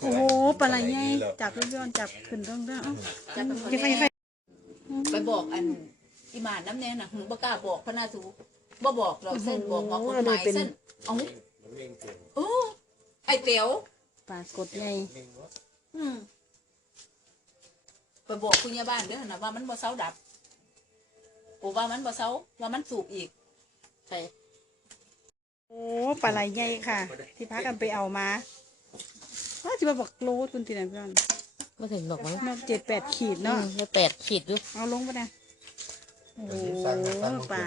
โอ้โหปลาไหลใหญ่จับย้อนๆจับขึ้นต้องๆเอ้าจะเป็นคนไฟไฟไปบอกอันอีหมานน้ำแน่น่ะหนูบ่กล้าบอกพระนาถูบ่บอกเราเส้นบอกว่าคนหมายเส้นเอ้าโอ้ไอเตียวปลากดใหญ่อืมไปบอกคุณยาบ้านเด้อนะว่ามันบ่เซาดับโอ้ว่ามันบ่เซาว่ามันสูบอีกใช่โอ้ปลาไหลใหญ่ค่ะ ที่พากันไปเอามา ว่าจะมาบอกโลคุณตีไหนพี่น้องไม่ถึงหรอกมั้งนอกเจ็ดแปดขีดเนาะแล้วแปดขีดดูเอาลงไปนะโอ้โหปลา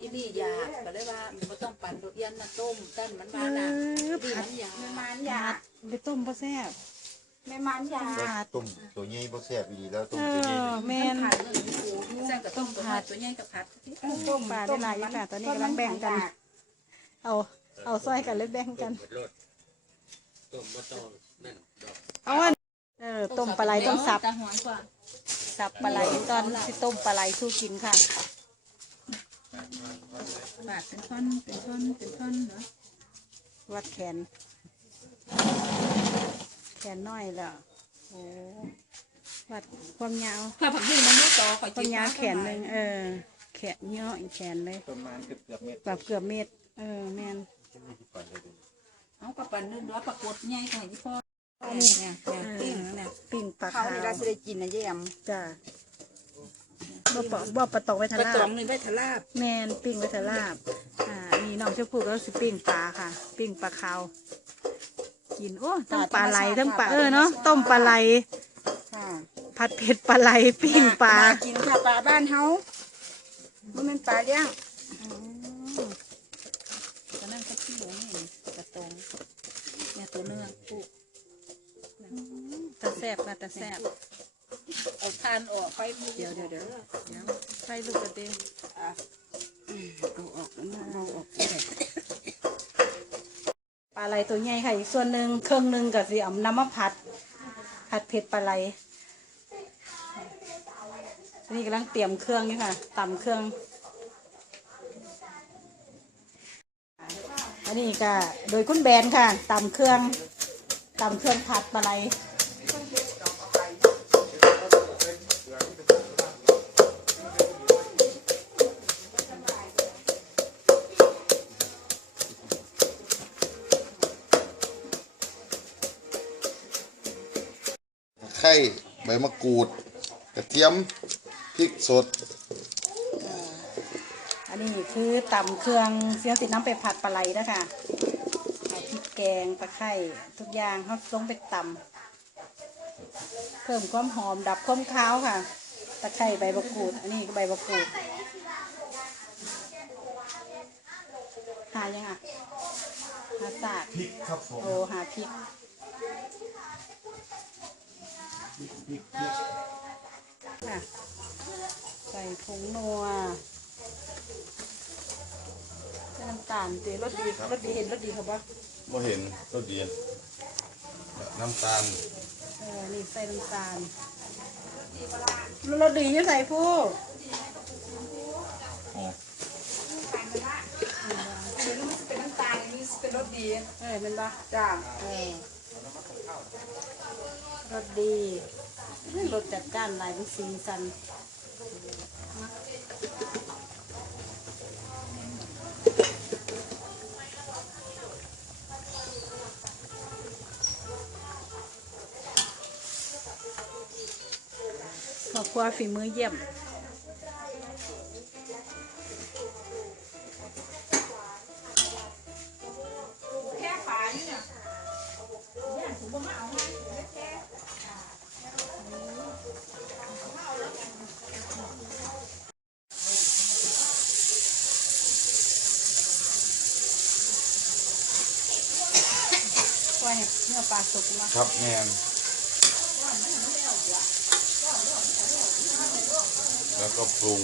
อีนี่ยากก็เลยว่ามันบ่ต้องปั่นรถยันน่ะต้มตั้นมันเอมาน่ะอดีผัดมันยากมันยาไปต้มปลาแซ่บแม่มันยาผัดต้มตัวใหญ่บ่แซ่บอีหลีแล้วต้มเอตัวใหญ่อนี่แม่นผัดเลยแซ่บกับต้มผัดตัวใหญ่กับผัดต้มปลาได้หลายอยู่ค่ะตอนนี้กำลังแบ่งกัน เอาเอาซอยกันเลยแบ่งกัน เอาอันเออต้มปลาไหลต้องสับตาหอยกว่าสับปลาไหลตอนที่ต้มปลาไหลสู้กินค่ะ บาดเป็นท่อนเป็นท่อนเป็นท่อนเนาะวัดแขน แขนน้อยแล้วโอ้วัดความยาวถ้าผักบุ้งมันไม่ต่อขอควาจิ้มมยาวแขนหนึ่งเออ แขนเยอะอีกแขนเลยประมาณเกือบเกือบเมตรแบบเกือบเมตร เออแมน เอากระปั่นนึงร้อยปรากฏใหญ่ขนาดที่พ่อนี่เนี่ยปิ้งเนี่ยปิ้งปลาเขาขาวนี่เราจะได้กินนะเยี่ยมจ้ะบ่ปะบ่ปลาตอกไว้ทะกระลาตอบงนี่ไว้ทะลาบแมนปิ้งไว้ทะลาบอ่านี่น้องชมพู่ก็สิปิ้งปลาค่ะ ปิ้งปลาขาวกินโอ้ทั้งปลาไหลทั้งปลาเออเนาะต้มปลาไหลค่ะผัดเผ็ดปลาไหลปิ้งปลา น่กินค่ะปลาบ้านเฮามันเป็นปลาเลี้ยงก็นั่งกับที่หัวนี่ กระตองเนี่ยตัวเนื้อปุ๊ตะแซ่บนะตะแซ่บเอาทานออกไปมือเดี๋ยวเดี๋ยวเดี๋ยวใส่ลูกกระเตงเอาออกแล้วเอาออกได้ปลาไหลตัวใหญ่ค่ะอีกส่วนหนึ่งเครื่องหนึ่งกับสิเอาน้ำมาผัด ผัดเผ็ดปลาไหลอันนี่กำลังเตรียมเครื่องนี่ค่ะตำเครื่อง อันนี้ก็โดยคุณแบนค่ะตำเครื่องตำเครื่องผัดปลาไหลไข่ใบมะกรูด กระเทียม พริกสด นนี้คือตำเครื่องเสียงติดน้ำไปผัดปลาไหลนะคะเอาพริกแกงตะไคร้ทุกอย่างเขาลงไปตำเพิ่มความหอมดับความคาวค่ะ ตะไคร้ใบมะกรูด อันนี้ก็ใบมะกรูดหายังอะหาสากพริกครับผมโอ้หาพริกค่ะใส่ผงนัวใส่ น้ำตาลตีรสดีรสดีเห็นรสดีครับว่าบ่เห็นตัวเดียวน้ำตาลเออนี่ใส่น้ำตาลรสดีจะใส่ผู้อ๋อเป็นน้ำตาลนี่เป็นรสดีเออเป็นปะจ้าเออรสดีรสจัดจ้านหลายเป็นสีสัน ขอบคุณฝีมือเยี่ยม แค่ปลานี่เนี่ยไว้ให้เนื้อปลาสุกมาครับแม แล้วก็ปรุง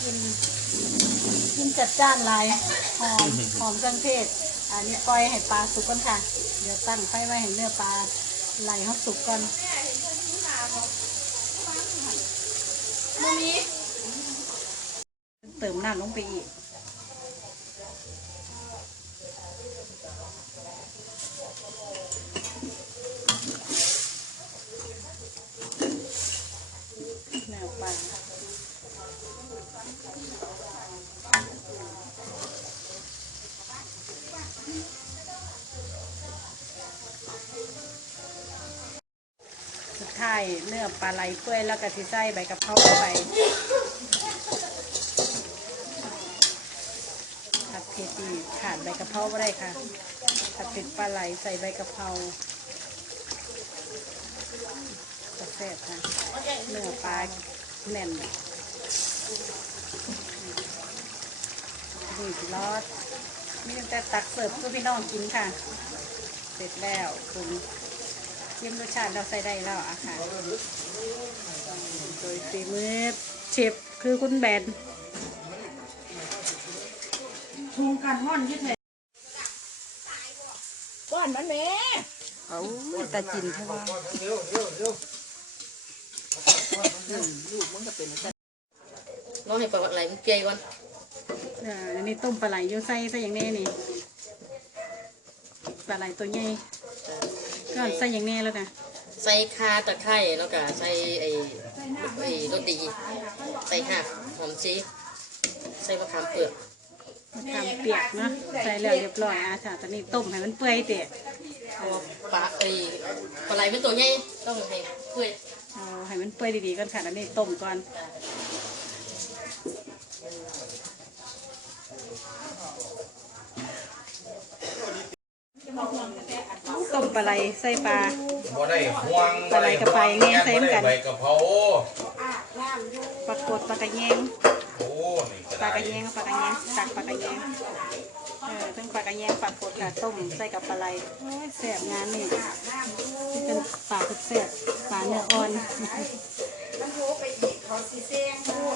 กินกินจัดจ้านหลายหอมหอมเครื่องเทศ อันนี้ปล่อยให้ปลาสุกก่อนค่ะ เดี๋ยวตั้งไฟไว้ให้เนื้อปลาไหลเขาสุกก่อนตติมน้ำลงไปอีก สุดท้ายเนื้อปลาไหลเปื่อยแล้วก็สิใส่ใบกะเพราเข้าไปผัดเผ็ดนี่ขาดใบกะเพราไม่ได้ค่ะผัดเผ็ดปลาไหลใส่ใบกะเพราจะแซ่บค่ะเนื้อปลาแน่นนี่รอดมีตั้งแต่ตักเสิร์ฟเพื่อพี่น้องกินค่ะ เสร็จแล้วปรุง ชิมรสชาติเราใส่ได้แล้วอะค่ะโดยฝีมือเชฟคือคุณแบนทุงกันห่อนยืดเลยป้อนมันแม่เอาตาจินใช่ป่ะลูกมึงก็เป็นสัตว์ลองให้ปลาไหลมันเกยก่อนเอออันนี้ต้มปลาไหลอยูไส้ใส่อย่างแนี้นี่ปลาไหลตัวใหญ่ ก็ใส่อย่างแนี้แล้วนะใส่คาตะไคร้แล้วก็ใส่ไอ้ไอ้รสดี ใส่หักหอมชีใส่มะขามเปลือกมะขามเปียกเนาะใส่แล้วเรียบร้อยอะจ้ะตอนนี้ต้มให้มันเปื่อยเตะเพราะว่าปลาไอ้ปลาไหลเป็นตัวใหญ่ต้องให้เปื่อยเอาให้มันเปื่อยดีๆก่อนค่ะตอนนี้ต้มก่อน ต้มปลาไหลใส่ปลา บ่ได้ห่วงปลาไหลกับปลาอย่างนี้ใส่เหมือนกันบ่ได้ใบกะเพราปลากดปลากระแยงโอ้นี่ก็ปลาได้กระแยงปลากระแยงตักปลากระแยงเออทั้งปลากระแยงปลากดค่ะต้มใส่กับปลาไหลโอ้ยแซ่บงานนี่นี่เป็นปลาทุกแซ่บปลาเนื้ออ่อนโอ้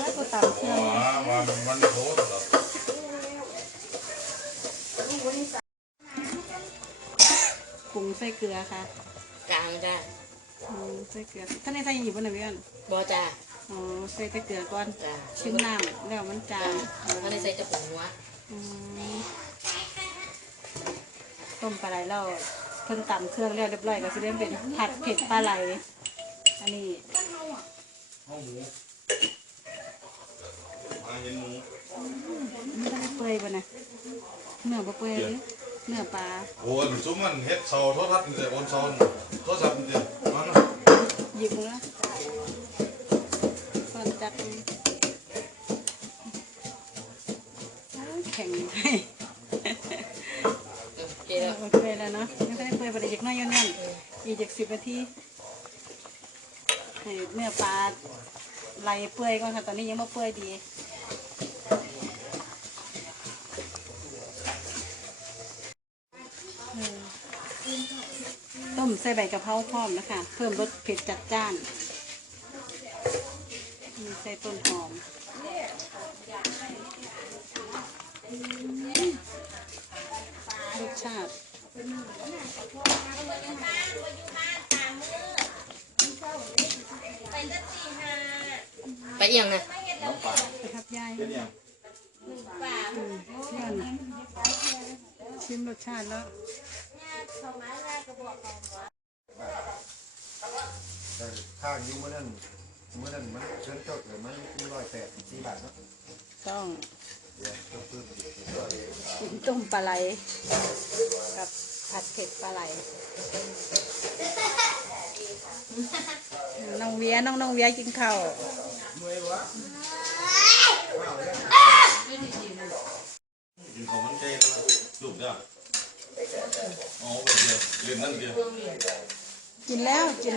ยกูตำเครื่องว่าว่ามันโหดหรอก ใส่เกลือค่ะกลางจ้าอืมใส่เกลือท่านในใส่หยิบบ่หน่อยเพื่อนบอจ้าอ๋อใส่แต่เกลือก่อนจ้าชิมน้ำแล้วมันจางแล้วก็ได้ใส่ตะผงหัวอืมต้มปลาไหลแล้วเพิ่นตำเครื่องแล้วเรียบร้อยก็สิได้เป็นผัดเผ็ดปลาไหลอันนี้เอาหมูมาเห็นหมูมันได้เปื่อยป่ะนะเนื้อบ่เปื่อยเลย เนื้อปลาโอนซุมมันเฮ็ดเสาโทรทัศน์นี่โอนเสาโทรศัพท์นี่มันน่ะหยิบมือส่วนจัดมือโอ้ยแข็งไปโอเคแล้วโอเคแล้วเนาะยังไม่ได้เปื่อยประเดี๋ยวอีกหน้อยย้อนยันอีกจากสิบนาทีให้เนื้อปลาไหลเปื่อยก่อนค่ะตอนนี้ยังไม่เปื่อยดีอืมต้ม ใส่ใบกะเพราพร้อมนะคะ เพิ่มรสเผ็ดจัดจ้านมีใส่ต้นหอมรสชาติไปเอียงนะประทับยายอืมเชื่อนชิมรสชาติแล้ว ข้างอยูเมื่อนั้นเมื่อนั้นมันเชิญจดเลยมันมีร้อยแปดสี่บาทเนาะต้องกินต้มปลาไหลกับผัดเผ็ดปลาไหลน้องเวียน้องน้องเวียกินข้าวกินของมันใจแล้วลูกเด้อ เอาไปเดียวเรียนนั่นเดียวกินแล้วกิน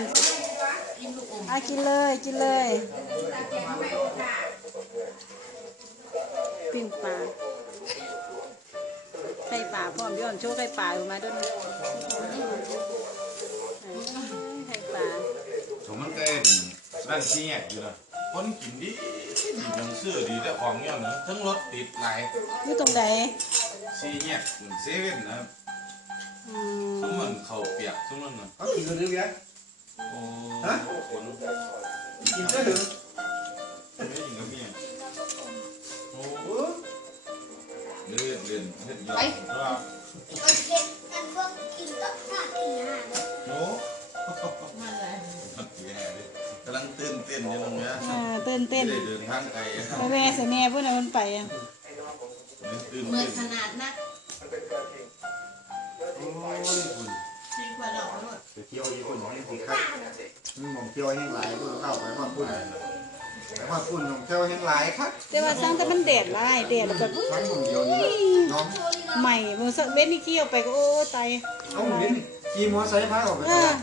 อะกินเลยกินเลยปิ้งปลาไข่ปลาพร้อมย้อนโชว์ไข่ปลาออกมาด้วยนะเออไข่ปลาของมันก็นั่นชี้แงกอยู่นะคนกินดีดีหนังเสื้อดีแต่ของเนี่ยนะทั้งรถติดหลายอยู่ตรงไหนชี้แงกเหมือนเซเว่นนะอืทุก มมันเขาเปียกทุกมันนะเขากินกันหรือยังโอ้คนกินได้หรือไม่ยิงกับเมียโอ้โหเรียนเรียนเฮ็ดยอดก็มันเด็กกันพวกกินต้องหากินอาหารโอ้มันอะไรมันแย่เลยกำลังตื่นเต้นอยู่ตรงเนี้ยอ่าเต้นเต้นไม่ได้เดินทางไกลไปแม่ใส่แม่เพื่อนเอามันไปอะตื่นเมื่อเต้นขนาด เนอะไปเที่ยวญี่ปุ่นให้สิครับอืมผมเที่ยวให้หลายคุณเข้าไปว่าคุณไปว่าคุณผมเที่ยวให้หลายครับแต่ว่าสร้างแต่มันแดดร้ายแดดแล้วแบบครั้งผมเดียวนี้น้องใหม่มือสักเว้นนี่เกี่ยวไปก็โอ้ตายเอาผมเล่นขี่มอไซค์พาออกไปเอตอลาด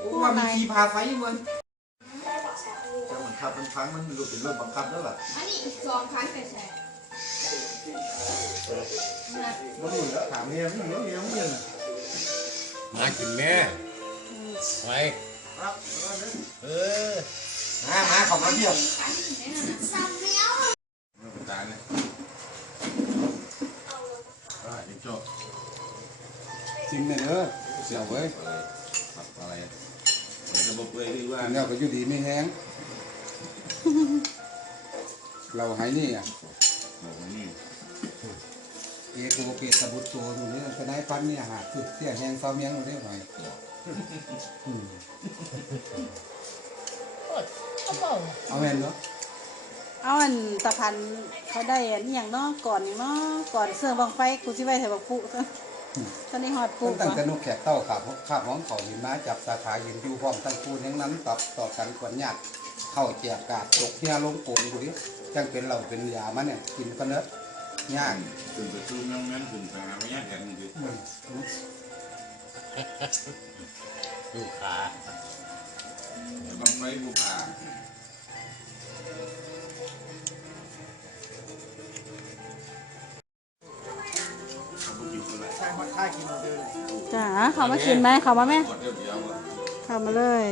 โอ้ว่ามันขี่พาไฟมันเจ้ามันขับมันพังมันรู้เป็นรถบังคับแล้วล่ะอันนี้อีกสองครั้งแต่แช่มันรู้แล้วถามเมียมันรู้เมียมันยัง มากินแม่ไปเออมามาขอมาเที่ยวสามเมียวมาเนี่ยอ่าจิงโจ้จริงเนี่ยเด้อเสียวเว้ยอะไรผักอะไรจะบอกเลยดีว่ากินแล้วก็อยู่ดีไม่แห้งเราหายนี่อะบอกว่านี่ เอโกเกตบุตรโตอยู่นี่เป็นนายพันเนี่ยหาคือเสียแห้งเศร้าเมียงเราได้หน่อยอืมก็บอกเอาแม่นเนาะเอาอันตะพันเขาได้อันนี้อย่างเนาะก่อนอย่างเนาะก่อนเสื้อบังไฟกูสิไว้ใส่บักปุตอนนี้ฮอดปุตั้งวะแต่นกแขกเต้าขาบขาบของเขาหินมาจับสาขาหินอยู่พร้อมทั้งคู่ทั้งนั้นตอบต่อกันกวนญาติเข้าแจกกาดตกเฮียลงโป่งกูดิจังเป็นเราเป็นยามันเนี่ยกินก็เนอะ ยากขึ้นไปซูมยังแม่นขึ้นาไม่ยากแข็งดิอืมดูขาเดี๋ยวบังไฟบุกขาขาบุกกินอะไรใช่มาค่ากินเดินจ้าเขามากินไหมเขามาไหมเข้ามาเลย